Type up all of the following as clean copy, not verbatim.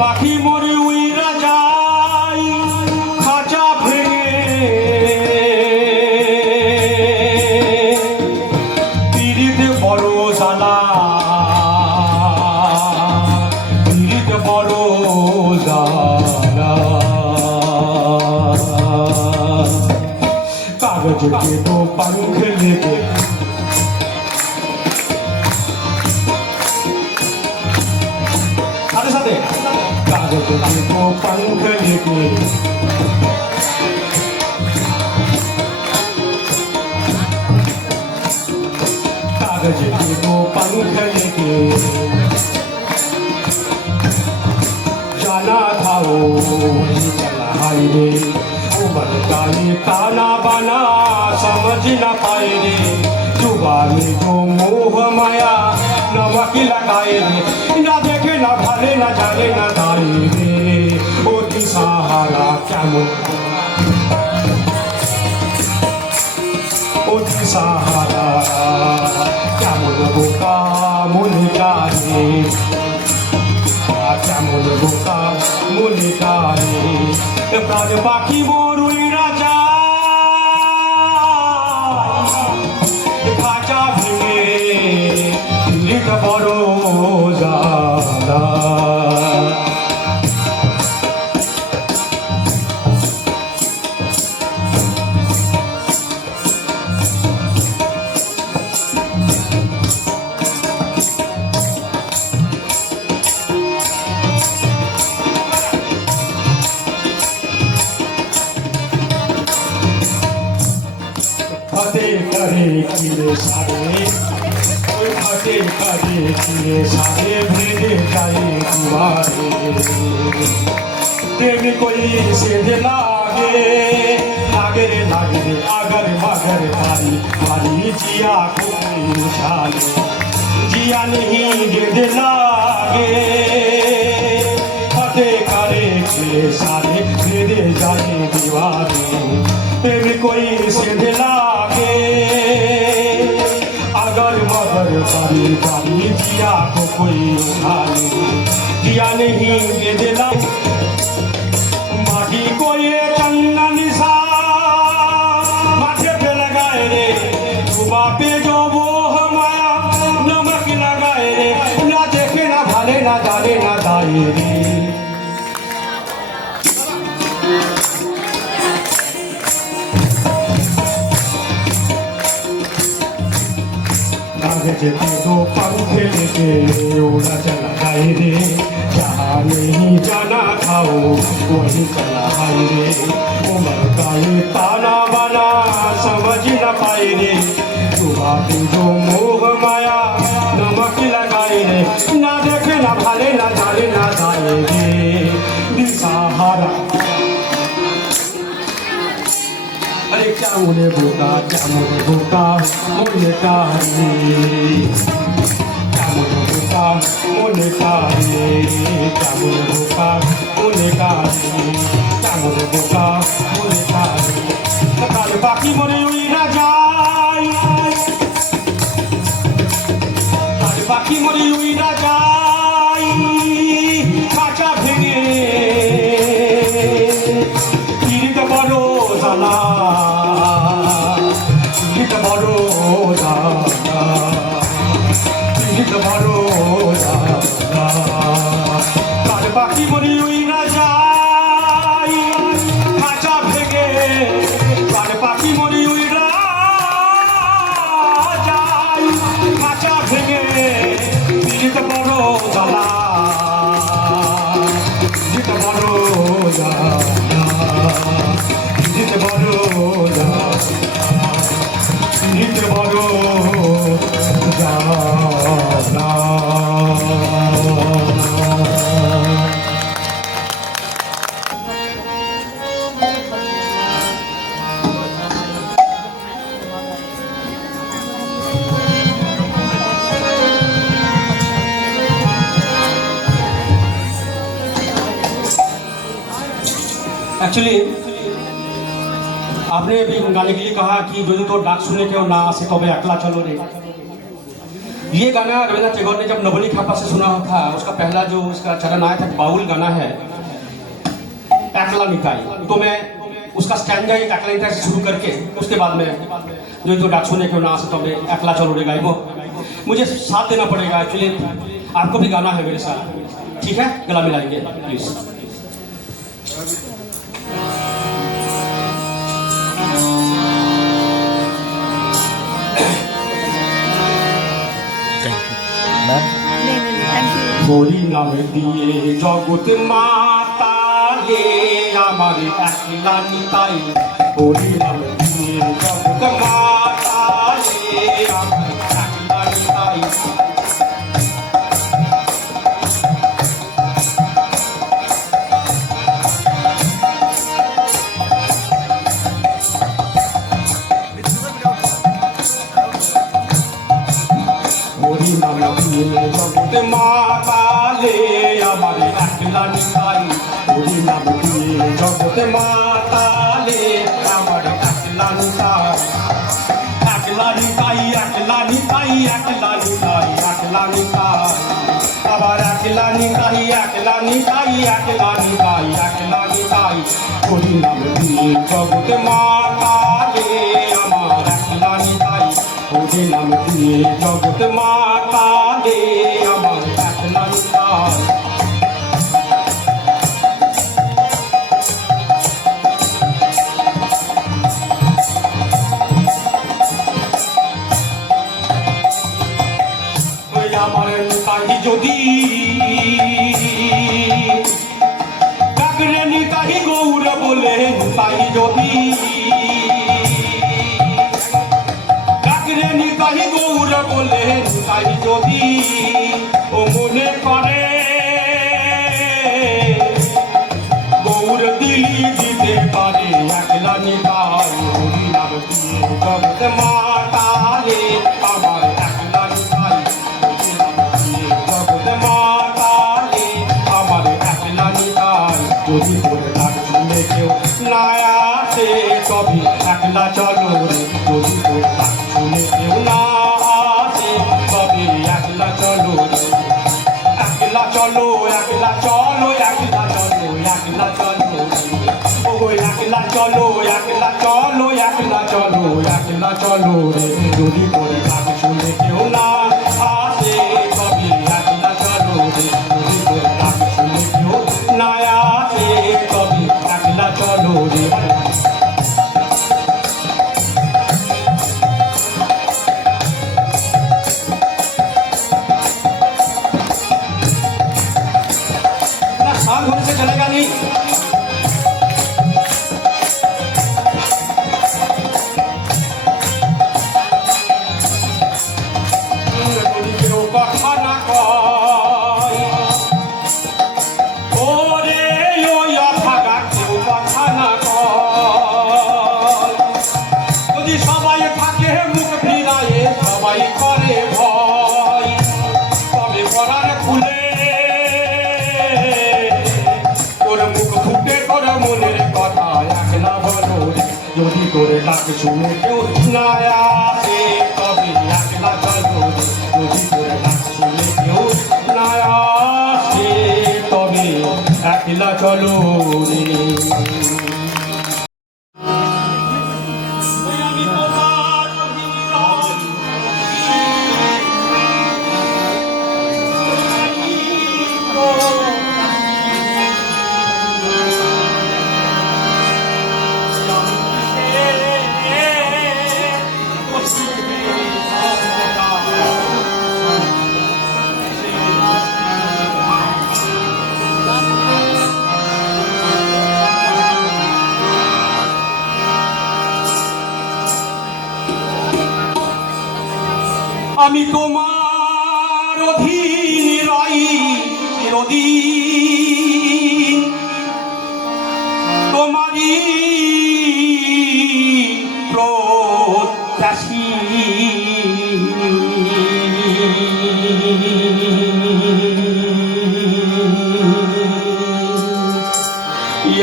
পাখি মরে উইরা যায় খাঁচা ভেঙে, পীড়িত বড় জ্বালা, পীড়িত বড় জ্বালা। कागज के दो पंख लेके साथे साथे कागज के दो पंख लेके कागज के दो पंख लेके जाना था वो चला हाय रे, उमर का ये ताना बाना समझ न पाए रे, जुबानी जो मोह माया नमक लगाए रे, ना देखे ना भाले ना जाने ना दाए रे, ओ दिशाहारा केमन, ओ दिशाहारा केमन बोका मने कारे, কেমন বোকা মনে কারে। প্রাণ পাখি মরুইরা যায় খাঁচা ভেঙে, পীড়িত বড় জ্বালা। फते करे किले सारे, फते करे किले सारे, भेदे जाए दुआरे, प्रेम कोई सेध लागे लागे रे लागे रे, अगर मगर पारी पारी जिया कोई उछाले, जिया नहीं गेद लागे। फते करे किले सारे, भेदे जाए दीवारे, प्रेम कोई सेध लागे, अगर मगर पारी पारी जिया को कोई उठा ले, जिया नहीं गेद लागे। माटी को ये चंदन निशा माथे पे लगाए रे, जुबा पे जो वो माया नमक लगाए रे, ना देखे ना भाले ना जाने ना दाए रे। कागज के दो पंख लेके उड़ा चला हाय रे, जहाँ नहीं जाना खाओ वही चला हाय रे, उमर का ये ताना बाना समझ न पाए रे, जुबा पे जो मोह माया नमक लगाए रे, ना देखे ना भाले ना जाने ना दाए रे, दिशाहारा। अरे क्या मुने बोका मुने कारे, क्या मुने बोका मुने कारे, क्या मुने बोका मुने कारे, क्या मुने बोका मुने कारे। काल बाकी मरे उइरा যায়, काल बाकी मरे उइरा যায় খাঁচা ভেঙে, পীড়িত বড় জ্বালা, পীড়িত বড় জ্বালা, পীড়িত বড় জ্বালা। কার পাখি মরি উইরা যায় খাঁচা ভেঙে, কার পাখি মরি উইরা যায় খাঁচা ভেঙে, পীড়িত বড় জ্বালা, পীড়িত বড় জ্বালা, পীড়িত বড় জ্বালা, পীড়িত বড় জ্বালা। एक्चुअली आपने भी गाने के लिए कहा कि जो तो डाक सुने क्यों ना आसे तो एकला चलो रे, ये गाना रविंद्रनाथ टैगोर ने जब नवनी खापा से सुना था, उसका पहला जो उसका चरण आया था बाउल गाना है एकला निकाय, तो मैं उसका स्टैंडा एक एकला निकाय से शुरू करके उसके बाद में जो तो डाक सुने क्यों ना से तो मैं एकला चलो रे गाइबो, मुझे साथ देना पड़ेगा एक्चुअली, आपको भी गाना है मेरे साथ, ठीक है? गला मिलाएंगे प्लीज। হরি নামে দিয়ে জগৎ মাতালে আমার একলা নিতাই, হরি নামে দিয়ে জগৎ মাতালে আমার একলা নিতাই। হরি নামে দিয়ে জগৎ মাতালে আমার একলা নিতাই, হরি নাম দিয়ে জগৎ মাতালে আমার একলা নিতাই। একলা নিতাই একলা নিতাই একলা নিতাই একলা নিতাই, আবার একলা নিতাই একলা নিতাই একলা নিতাই একলা নিতাই, হরি নাম দিয়ে জগৎ মাতালে আমার একলা নিতাই, হরি নাম দিয়ে জগৎ মাতালে আমার একলা নিতাই। আমার নিতাই যদি ডাকরে নিতাই গৌর বলে, নিতাই যদি ডাকরে নিতাই গৌর বলে, নিতাই যদি ও মনে করে গৌর দিলি দিতে পারে একলা নিতাই, হরি নাম দিয়ে জগৎ মাতালে আমার একলা নিতাই, জগৎ মাতালে আমার একলা নিতাই। যদি তোর ডাক শুনে কেউ না আসে তবে একলা চলো রে, যদি তোর ডাক শুনে কেউ না আসে তবে একলা চলো রে, একলা চলো একলা চলো একলা চলো একলা চলো ও একলা চলো একলা চলো একলা চলো একলা চলো রে, যদি তোর ডাক শুনে কেউ না আসে তবে একলা চলো রে, যদি তোর ডাক শুনে কেউ না আসে তবে একলা চলো রে। शांत होने से चलेगा नहीं। সবাই থাকে মুখ ফিরায়ে সবাই করে ভয়, তবে করার খুলে তোর মুখ ফুটে তোর মনের কথা একলা বলো রে, যদি তোর ডাক শুনে কেউ না আসে তবে একলা চলো রে, যদি তোর ডাক শুনে কেউ না আসে তবে একলা চলো রে। আমি তোমার অধীন রই চিরদিন, তোমারই প্রত্যাশী,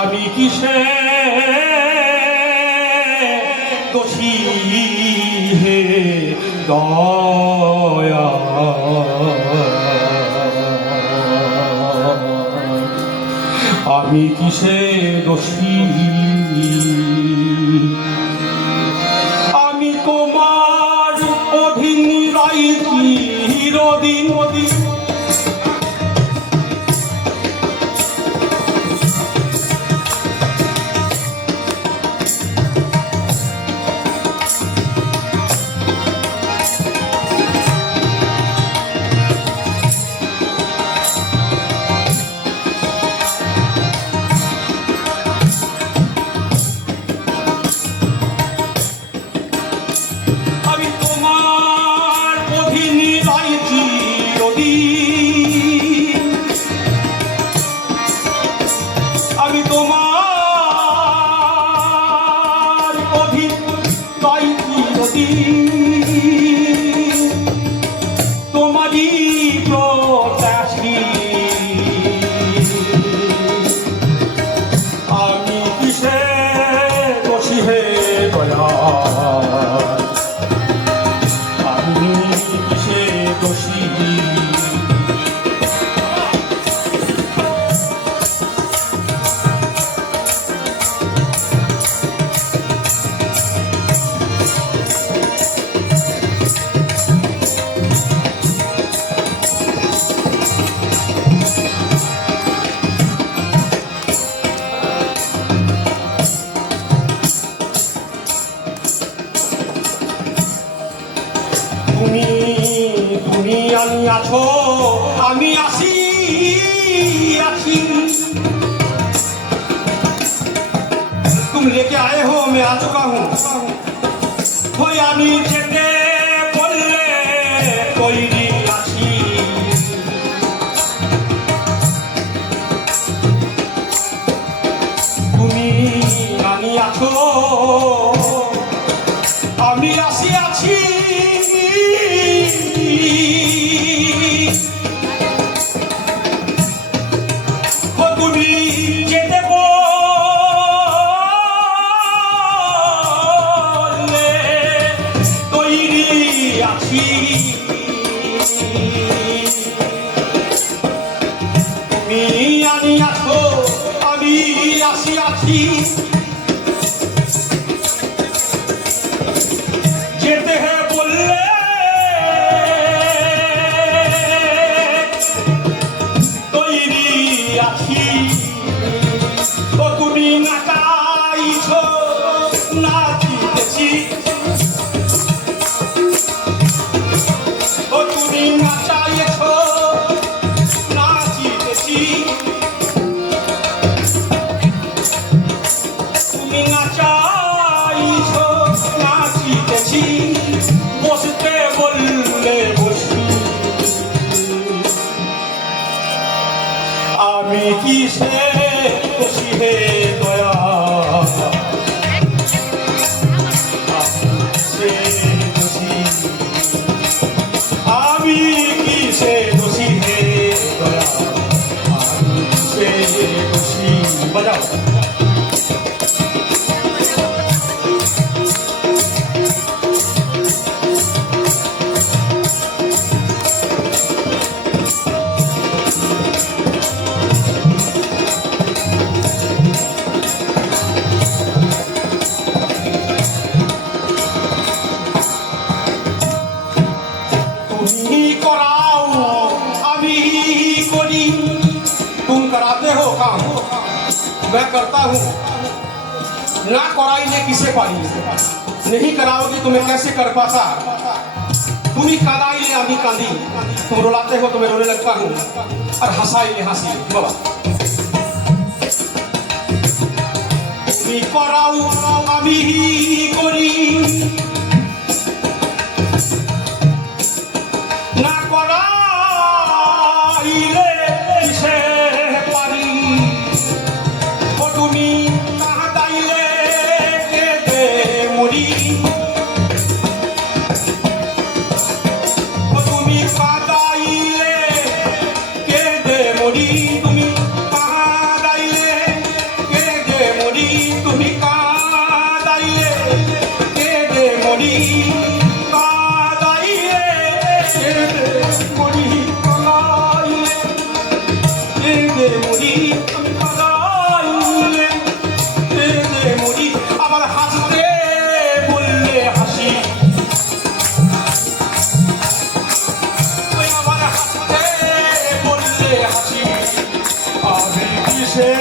আমি কিসে দোষী হে দয়াল। আমি কিসে দোষী আমি তোমার অধীন রাইছি চিরদিন আমি তোমার অধীন রাইছি তোমারই প্রত্যাশী আমি কিসে দোষী হে দয়া আমি কিসে দোষী তুমি আমি আছো আমি আসি तुम लेके आए हो मैं आ चुका हूँ कोई আমি যেতে বললে তৈরি আছি তুমি আমি আছো আমি আছি তুমি যেতে বললে তৈরি আছি তুমি আমি আছো আমি আছি যেতে হে বললে তৈরি আছি ও তুমি নাচাইছো নাচিতেছি ও তুমি নাচাইছো নাচিতেছি তুমি নাচাইছো নাচিতেছি বসতে বললে বসি আমি কিসে খুশি হে দয়া আমি কিসে খুশি হে দয়া আমি কিসে খুশি বাজাও तुम कराते हो काम मैं करता हूँ ना कराइए किसे पाई नहीं कराओगे तो मैं कैसे कर पाता तुम ही कादाइले आदि कांदी तुम रुलाते हो तो मैं रोने लगता हूँ और हंसाइले हंसी बाबा তুমি कराओ আমি করি না করাইলে কিসে পারি ও তুমি কাঁদাইলে কেঁদে মরি ও তুমি কাঁদাইলে কেঁদে মরি তুমি কাঁদাইলে কেঁদে মরি তুমি কাঁদাইলে কেঁদে মরি মরি কিসে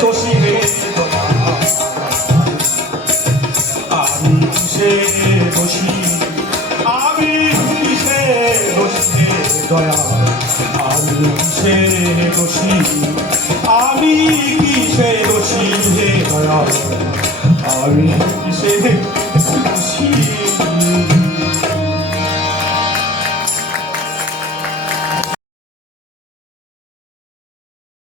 দোষী রে দয়া আমি কিসে দোষী আমি কিসে দোষী রে দয়া আমি কিসে দোষী আমি কিসে দোষী হে দয়া আমি কিসে